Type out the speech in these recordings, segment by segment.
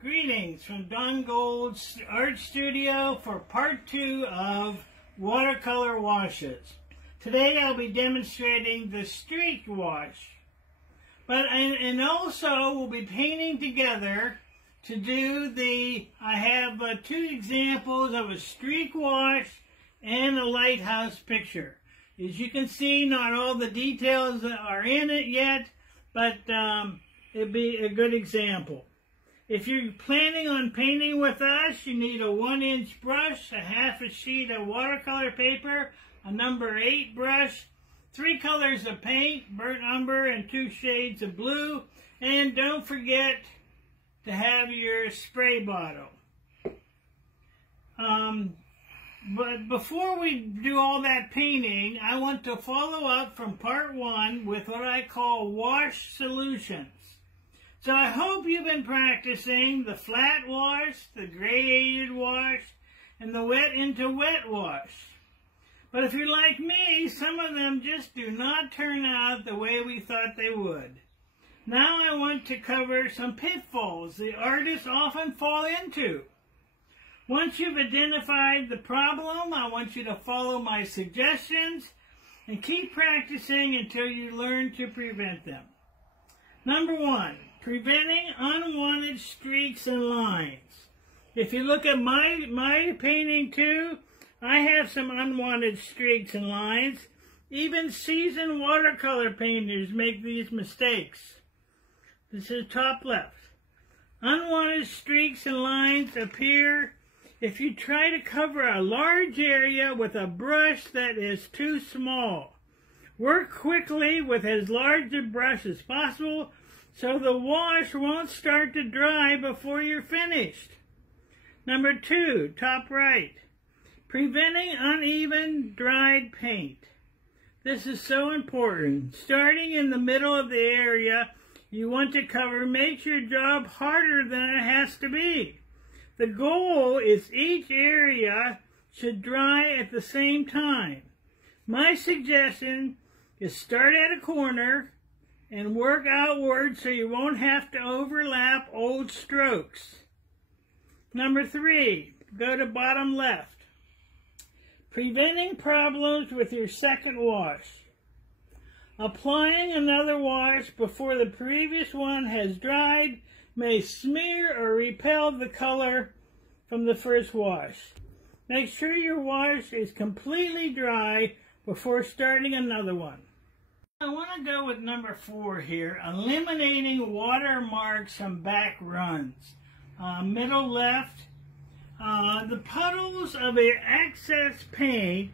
Greetings from Don Gold's Art Studio for part 2 of Watercolor Washes. Today I'll be demonstrating the streak wash. And also we'll be painting together to do I have 2 examples of a streak wash and a lighthouse picture. As you can see, not all the details are in it yet, but it'll be a good example. If you're planning on painting with us, you need a 1-inch brush, a half a sheet of watercolor paper, a number 8 brush, 3 colors of paint, burnt umber and 2 shades of blue, and don't forget to have your spray bottle. But before we do all that painting, I want to follow up from part 1 with what I call wash solutions. So I hope you've been practicing the flat wash, the gradated wash, and the wet into wet wash. But if you're like me, some of them just do not turn out the way we thought they would. Now I want to cover some pitfalls the artists often fall into. Once you've identified the problem, I want you to follow my suggestions and keep practicing until you learn to prevent them. Number 1. Preventing unwanted streaks and lines. If you look at my painting too, I have some unwanted streaks and lines. Even seasoned watercolor painters make these mistakes. This is top left. Unwanted streaks and lines appear if you try to cover a large area with a brush that is too small. Work quickly with as large a brush as possible so the wash won't start to dry before you're finished. Number 2, top right. Preventing uneven dried paint. This is so important. Starting in the middle of the area you want to cover makes your job harder than it has to be. The goal is each area should dry at the same time. My suggestion is start at a corner and work outward so you won't have to overlap old strokes. Number 3, go to bottom left. Preventing problems with your second wash. Applying another wash before the previous one has dried may smear or repel the color from the first wash. Make sure your wash is completely dry before starting another one. I want to go with number 4 here, eliminating watermarks from back runs. Middle left, the puddles of excess paint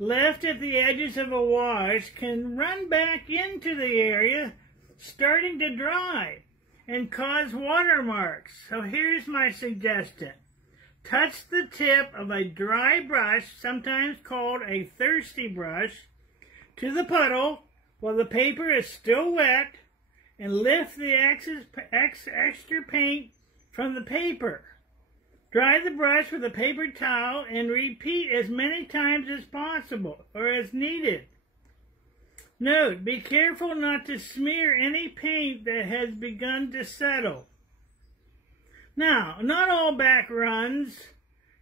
left at the edges of a wash can run back into the area starting to dry and cause watermarks. So here's my suggestion. Touch the tip of a dry brush, sometimes called a thirsty brush, to the puddle while the paper is still wet and lift the extra paint from the paper. Dry the brush with a paper towel and repeat as many times as possible or as needed. Note, be careful not to smear any paint that has begun to settle. Now, not all back runs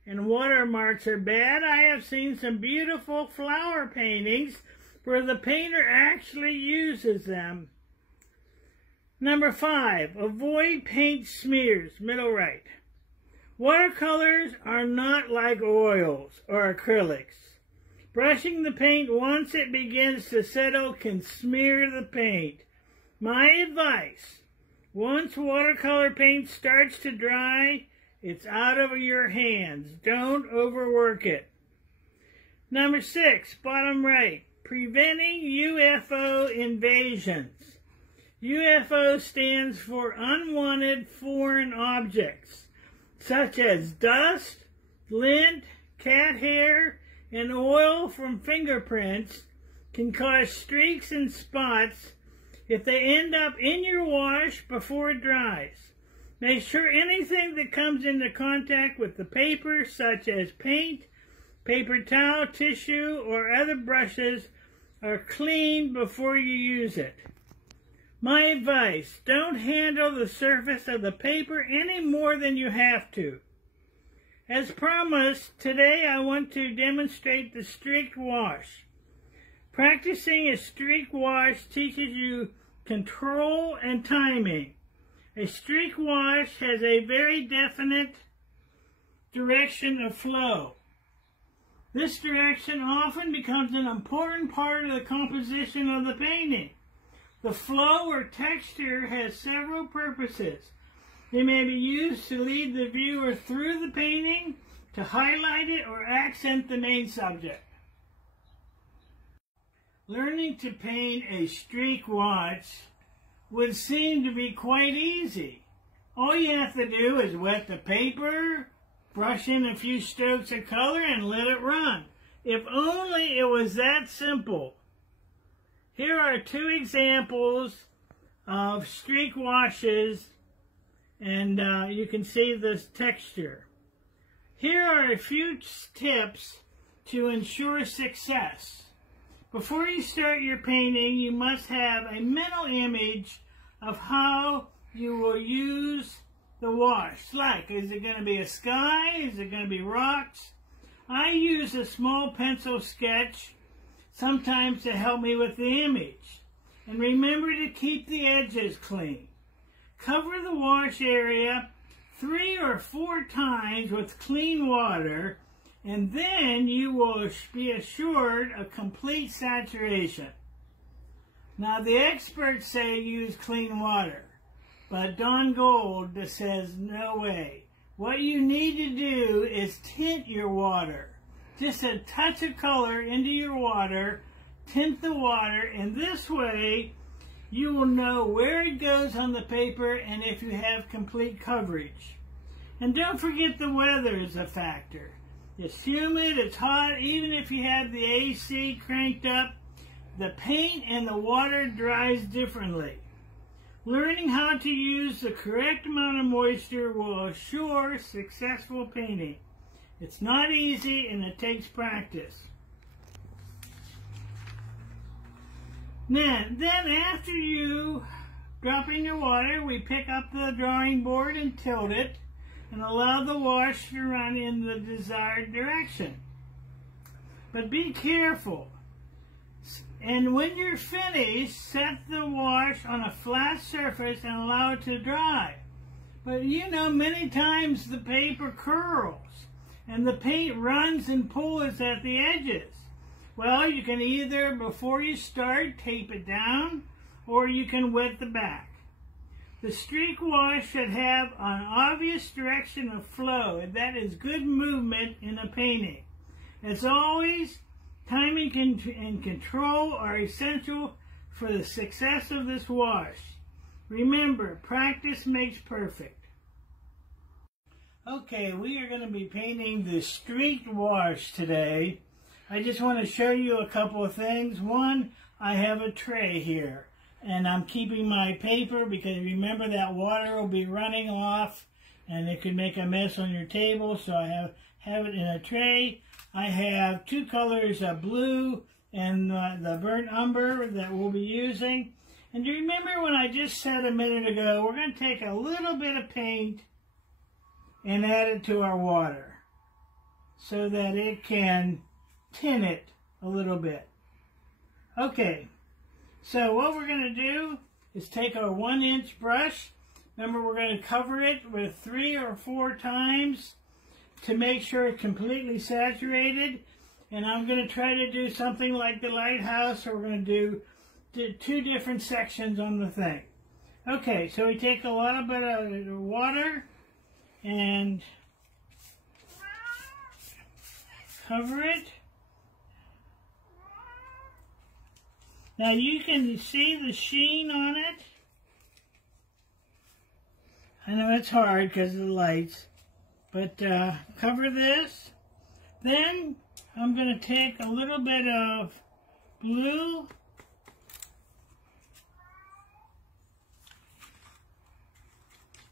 and watermarks are bad. I have seen some beautiful flower paintings where the painter actually uses them. Number 5, avoid paint smears, middle right. Watercolors are not like oils or acrylics. Brushing the paint once it begins to settle can smear the paint. My advice, once watercolor paint starts to dry, it's out of your hands. Don't overwork it. Number 6, bottom right. Preventing UFO invasions. UFO stands for unwanted foreign objects, such as dust, lint, cat hair, and oil from fingerprints can cause streaks and spots if they end up in your wash before it dries. Make sure anything that comes into contact with the paper, such as paint, paper towel, tissue, or other brushes, are cleaned before you use it. My advice, don't handle the surface of the paper any more than you have to. As promised, today I want to demonstrate the streak wash. Practicing a streak wash teaches you control and timing. A streak wash has a very definite direction of flow. This direction often becomes an important part of the composition of the painting. The flow or texture has several purposes. They may be used to lead the viewer through the painting, to highlight it, or accent the main subject. Learning to paint a streak wash would seem to be quite easy. All you have to do is wet the paper, brush in a few strokes of color, and let it run. If only it was that simple. Here are two examples of streak washes, and you can see this texture. Here are a few tips to ensure success. Before you start your painting, you must have a mental image of how you will use the wash. Like, is it going to be a sky? Is it going to be rocks? I use a small pencil sketch sometimes to help me with the image. And remember to keep the edges clean. Cover the wash area 3 or 4 times with clean water, and then you will be assured of complete saturation. Now, the experts say use clean water, but Don Gold says no way. What you need to do is tint your water. Just a touch of color into your water, tint the water, and this way you will know where it goes on the paper and if you have complete coverage. And don't forget the weather is a factor. It's humid, it's hot, even if you have the AC cranked up, the paint and the water dries differently. Learning how to use the correct amount of moisture will assure successful painting. It's not easy and it takes practice. Then after you drop in your water, we pick up the drawing board and tilt it and allow the wash to run in the desired direction. But be careful. And when you're finished, set the wash on a flat surface and allow it to dry. But you know, many times the paper curls and the paint runs and pulls at the edges. Well, you can either, before you start, tape it down, or you can wet the back. The streak wash should have an obvious direction of flow, and that is good movement in a painting. As always, timing and control are essential for the success of this wash. Remember, practice makes perfect. Okay, we are going to be painting the streak wash today. I just want to show you a couple of things. One, I have a tray here, and I'm keeping my paper because remember that water will be running off and it could make a mess on your table, so I have it in a tray. I have 2 colors of blue and the burnt umber that we'll be using. And do you remember when I just said a minute ago, we're going to take a little bit of paint and add it to our water so that it can tint it a little bit. Okay, so what we're going to do is take our 1-inch brush. Remember, we're going to cover it with 3 or 4 times to make sure it's completely saturated. And I'm going to try to do something like the lighthouse, or we're going to do 2 different sections on the thing. Okay, so we take a little bit of water and cover it. Now you can see the sheen on it. I know it's hard because of the lights, but cover this. Then I'm going to take a little bit of blue.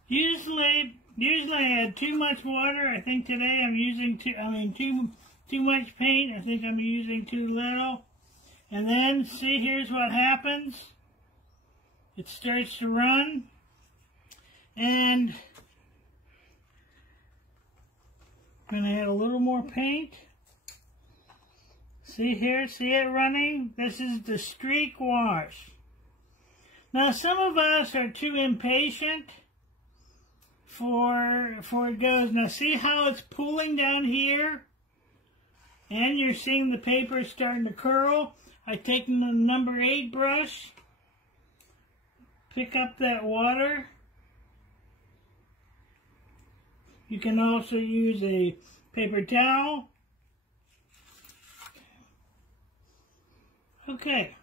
Usually I add too much water. I think today I'm using too much paint. I think I'm using too little. And then see, here's what happens. it starts to run. And I'm going to add a little more paint. See here, see it running? This is the streak wash. Now some of us are too impatient for it goes. Now see how it's pulling down here? And you're seeing the paper starting to curl. I've taken the number 8 brush, pick up that water. You can also use a paper towel. Okay.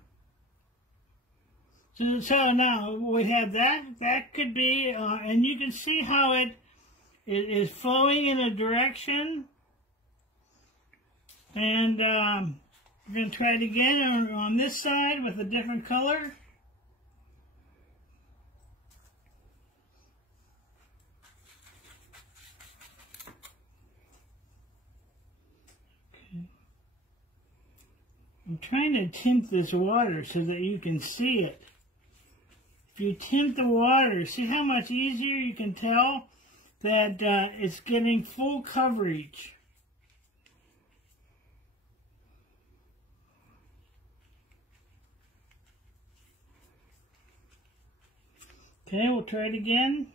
So now we have that. That could be, and you can see how it is flowing in a direction. And we're going to try it again on this side with a different color. I'm trying to tint this water so that you can see it. If you tint the water, see how much easier you can tell that it's getting full coverage. Okay, we'll try it again.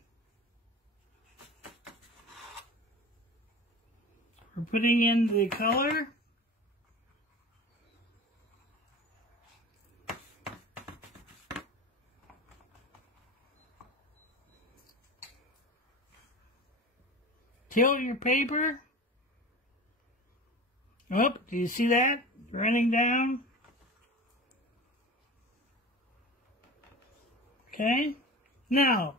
We're putting in the color. Tilt your paper. Oh, do you see that? Running down. Okay. Now,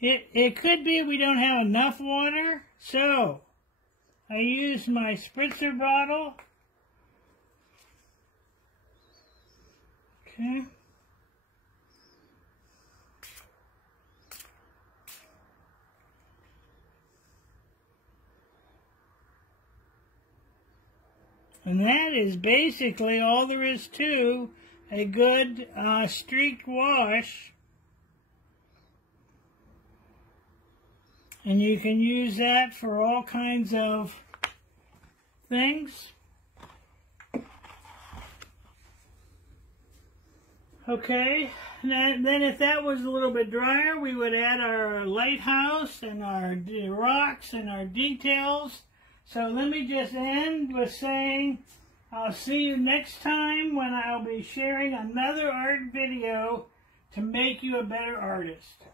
it could be we don't have enough water, so I use my spritzer bottle. Okay. And that is basically all there is to a good streaked wash. And you can use that for all kinds of things. Okay, then if that was a little bit drier, we would add our lighthouse and our rocks and our details. So let me just end with saying I'll see you next time when I'll be sharing another art video to make you a better artist.